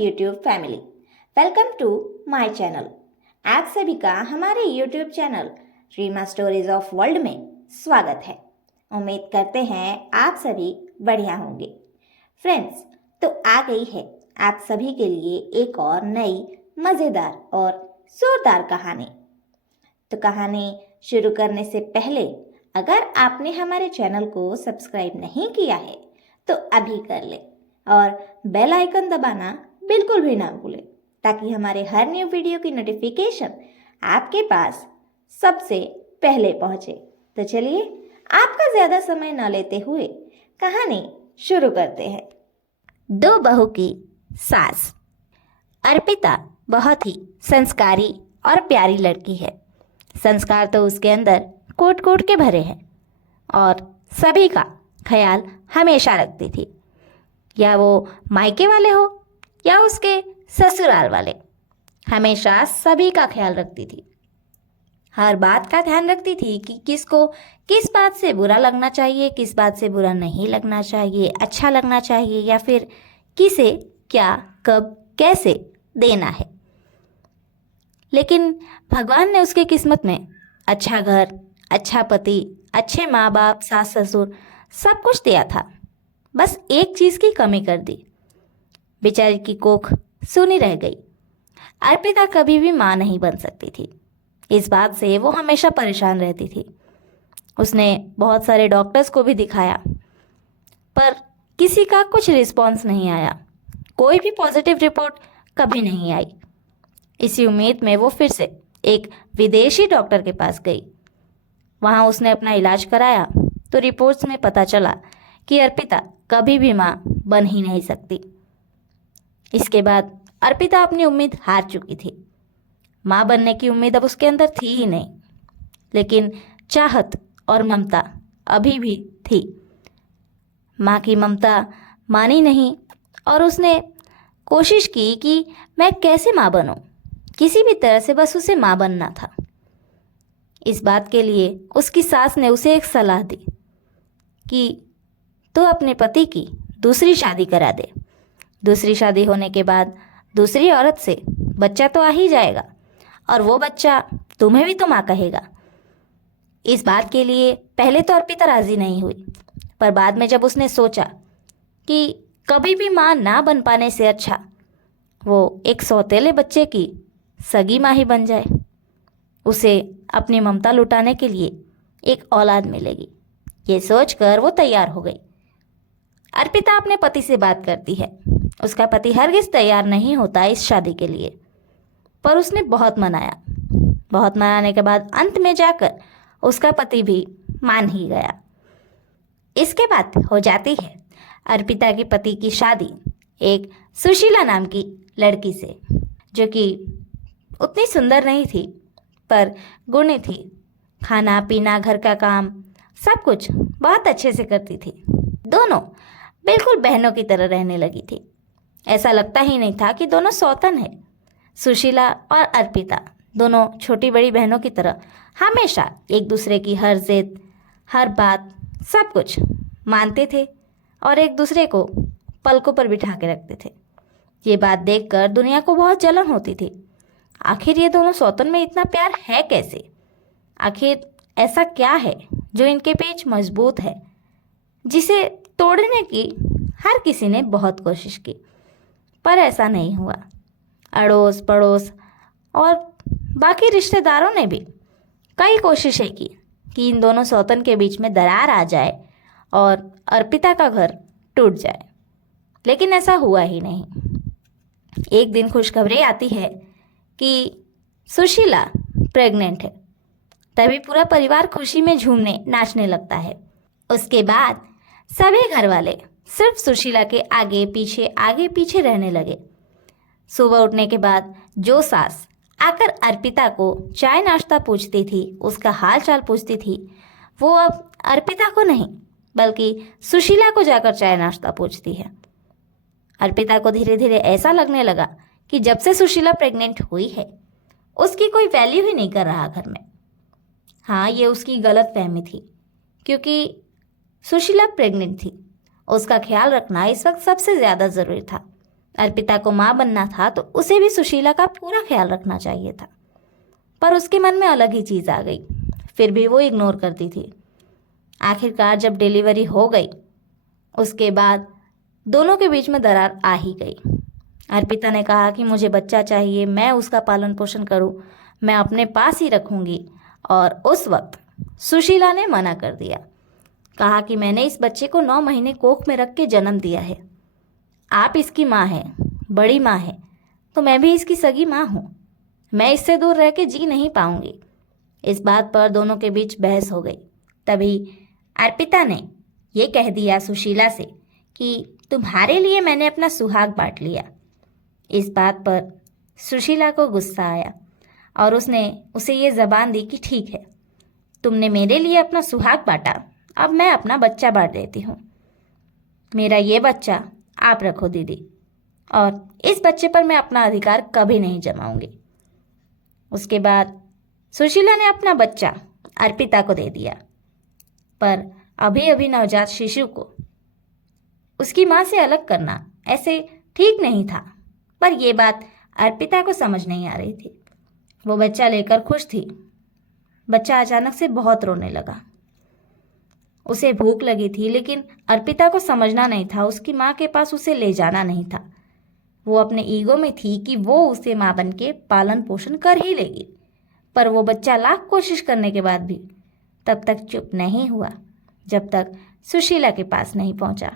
YouTube family, welcome to my channel. आप सभी का हमारे YouTube channel Reema stories of world में स्वागत है। उम्मीद करते हैं आप सभी बढ़िया होंगे। फ्रेंड्स, तो आ गई है आप सभी के लिए एक और नई मज़ेदार और जोरदार कहानी। तो कहानी शुरू करने से पहले अगर आपने हमारे चैनल को सब्सक्राइब नहीं किया है तो अभी कर ले और बेल आइकन दबाना बिल्कुल भी ना भूलें, ताकि हमारे हर न्यू वीडियो की नोटिफिकेशन आपके पास सबसे पहले पहुंचे। तो चलिए आपका ज़्यादा समय न लेते हुए कहानी शुरू करते हैं। दो बहू की सास। अर्पिता बहुत ही संस्कारी और प्यारी लड़की है। संस्कार तो उसके अंदर कोट कोट के भरे हैं और सभी का ख्याल हमेशा रखती थी, या वो मायके वाले हो या उसके ससुराल वाले, हमेशा सभी का ख्याल रखती थी। हर बात का ध्यान रखती थी कि किसको किस बात से बुरा लगना चाहिए, किस बात से बुरा नहीं लगना चाहिए, अच्छा लगना चाहिए या फिर किसे क्या कब कैसे देना है। लेकिन भगवान ने उसके किस्मत में अच्छा घर, अच्छा पति, अच्छे माँ बाप, सास ससुर सब कुछ दिया था। बस एक चीज़ की कमी कर दी। बेचारी की कोख सूनी रह गई। अर्पिता कभी भी माँ नहीं बन सकती थी। इस बात से वो हमेशा परेशान रहती थी। उसने बहुत सारे डॉक्टर्स को भी दिखाया, पर किसी का कुछ रिस्पॉन्स नहीं आया। कोई भी पॉजिटिव रिपोर्ट कभी नहीं आई। इसी उम्मीद में वो फिर से एक विदेशी डॉक्टर के पास गई। वहाँ उसने अपना इलाज कराया तो रिपोर्ट्स में पता चला कि अर्पिता कभी भी माँ बन ही नहीं सकती। इसके बाद अर्पिता अपनी उम्मीद हार चुकी थी। माँ बनने की उम्मीद अब उसके अंदर थी ही नहीं, लेकिन चाहत और ममता अभी भी थी। माँ की ममता मानी नहीं और उसने कोशिश की कि मैं कैसे माँ बनूं। किसी भी तरह से बस उसे माँ बनना था। इस बात के लिए उसकी सास ने उसे एक सलाह दी कि तू अपने पति की दूसरी शादी करा दे। दूसरी शादी होने के बाद दूसरी औरत से बच्चा तो आ ही जाएगा और वो बच्चा तुम्हें भी तो माँ कहेगा। इस बात के लिए पहले तो अर्पिता राजी नहीं हुई, पर बाद में जब उसने सोचा कि कभी भी माँ ना बन पाने से अच्छा वो एक सौतेले बच्चे की सगी माँ ही बन जाए, उसे अपनी ममता लुटाने के लिए एक औलाद मिलेगी, ये सोचकर वो तैयार हो गई। अर्पिता अपने पति से बात करती है। उसका पति हरगिज तैयार नहीं होता इस शादी के लिए, पर उसने बहुत मनाया। बहुत मनाने के बाद अंत में जाकर उसका पति भी मान ही गया। इसके बाद हो जाती है अर्पिता के पति की शादी एक सुशीला नाम की लड़की से, जो कि उतनी सुंदर नहीं थी पर गुणी थी। खाना पीना घर का काम सब कुछ बहुत अच्छे से करती थी। दोनों बिल्कुल बहनों की तरह रहने लगी थी। ऐसा लगता ही नहीं था कि दोनों सौतन है। सुशीला और अर्पिता दोनों छोटी बड़ी बहनों की तरह हमेशा एक दूसरे की हर जिद, हर बात, सब कुछ मानते थे और एक दूसरे को पलकों पर बिठा के रखते थे। ये बात देखकर दुनिया को बहुत जलन होती थी। आखिर ये दोनों सौतन में इतना प्यार है कैसे? आखिर ऐसा क्या है जो इनके बीच मजबूत है, जिसे तोड़ने की हर किसी ने बहुत कोशिश की, पर ऐसा नहीं हुआ। अड़ोस पड़ोस और बाकी रिश्तेदारों ने भी कई कोशिशें की कि इन दोनों सौतन के बीच में दरार आ जाए और अर्पिता का घर टूट जाए, लेकिन ऐसा हुआ ही नहीं। एक दिन खुशखबरी आती है कि सुशीला प्रेग्नेंट है। तभी पूरा परिवार खुशी में झूमने नाचने लगता है। उसके बाद सभी घर वाले सिर्फ सुशीला के आगे पीछे रहने लगे। सुबह उठने के बाद जो सास आकर अर्पिता को चाय नाश्ता पूछती थी, उसका हाल चाल पूछती थी, वो अब अर्पिता को नहीं बल्कि सुशीला को जाकर चाय नाश्ता पूछती है। अर्पिता को धीरे धीरे ऐसा लगने लगा कि जब से सुशीला प्रेग्नेंट हुई है उसकी कोई वैल्यू ही नहीं कर रहा घर में। हाँ, ये उसकी गलत फहमी थी, क्योंकि सुशीला प्रेग्नेंट थी। उसका ख्याल रखना इस वक्त सबसे ज़्यादा ज़रूरी था। अर्पिता को माँ बनना था तो उसे भी सुशीला का पूरा ख्याल रखना चाहिए था, पर उसके मन में अलग ही चीज़ आ गई। फिर भी वो इग्नोर करती थी। आखिरकार जब डिलीवरी हो गई उसके बाद दोनों के बीच में दरार आ ही गई। अर्पिता ने कहा कि मुझे बच्चा चाहिए, मैं उसका पालन पोषण करूं, मैं अपने पास ही रखूंगी। और उस वक्त सुशीला ने मना कर दिया। कहा कि मैंने इस बच्चे को 9 महीने कोख में रख के जन्म दिया है। आप इसकी माँ हैं, बड़ी माँ है, तो मैं भी इसकी सगी माँ हूँ। मैं इससे दूर रह के जी नहीं पाऊंगी। इस बात पर दोनों के बीच बहस हो गई। तभी अर्पिता ने ये कह दिया सुशीला से कि तुम्हारे लिए मैंने अपना सुहाग बांट लिया। इस बात पर सुशीला को गुस्सा आया और उसने उसे ये जबान दी कि ठीक है, तुमने मेरे लिए अपना सुहाग बांटा, अब मैं अपना बच्चा बांट देती हूँ। मेरा ये बच्चा आप रखो दीदी, और इस बच्चे पर मैं अपना अधिकार कभी नहीं जमाऊंगी। उसके बाद सुशीला ने अपना बच्चा अर्पिता को दे दिया, पर अभी अभी नवजात शिशु को उसकी माँ से अलग करना ऐसे ठीक नहीं था। पर यह बात अर्पिता को समझ नहीं आ रही थी। वो बच्चा लेकर खुश थी। बच्चा अचानक से बहुत रोने लगा। उसे भूख लगी थी, लेकिन अर्पिता को समझना नहीं था उसकी माँ के पास उसे ले जाना नहीं था। वो अपने ईगो में थी कि वो उसे माँ बन के पालन पोषण कर ही लेगी। पर वो बच्चा लाख कोशिश करने के बाद भी तब तक चुप नहीं हुआ जब तक सुशीला के पास नहीं पहुंचा।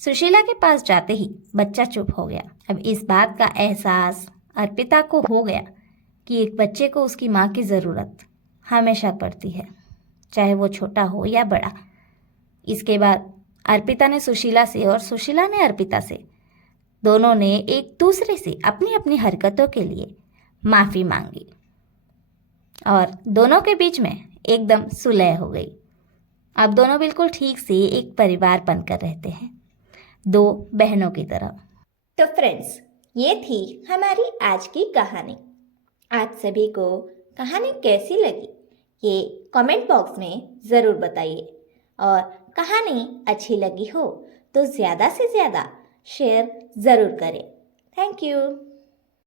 सुशीला के पास जाते ही बच्चा चुप हो गया। अब इस बात का एहसास अर्पिता को हो गया कि एक बच्चे को उसकी माँ की ज़रूरत हमेशा पड़ती है, चाहे वो छोटा हो या बड़ा। इसके बाद अर्पिता ने सुशीला से और सुशीला ने अर्पिता से, दोनों ने एक दूसरे से अपनी अपनी हरकतों के लिए माफ़ी मांगी और दोनों के बीच में एकदम सुलह हो गई। अब दोनों बिल्कुल ठीक से एक परिवार बनकर रहते हैं, 2 बहनों की तरह। तो फ्रेंड्स, ये थी हमारी आज की कहानी। आप सभी को कहानी कैसी लगी ये कमेंट बॉक्स में ज़रूर बताइए, और कहानी अच्छी लगी हो तो ज़्यादा से ज़्यादा शेयर ज़रूर करें। Thank you.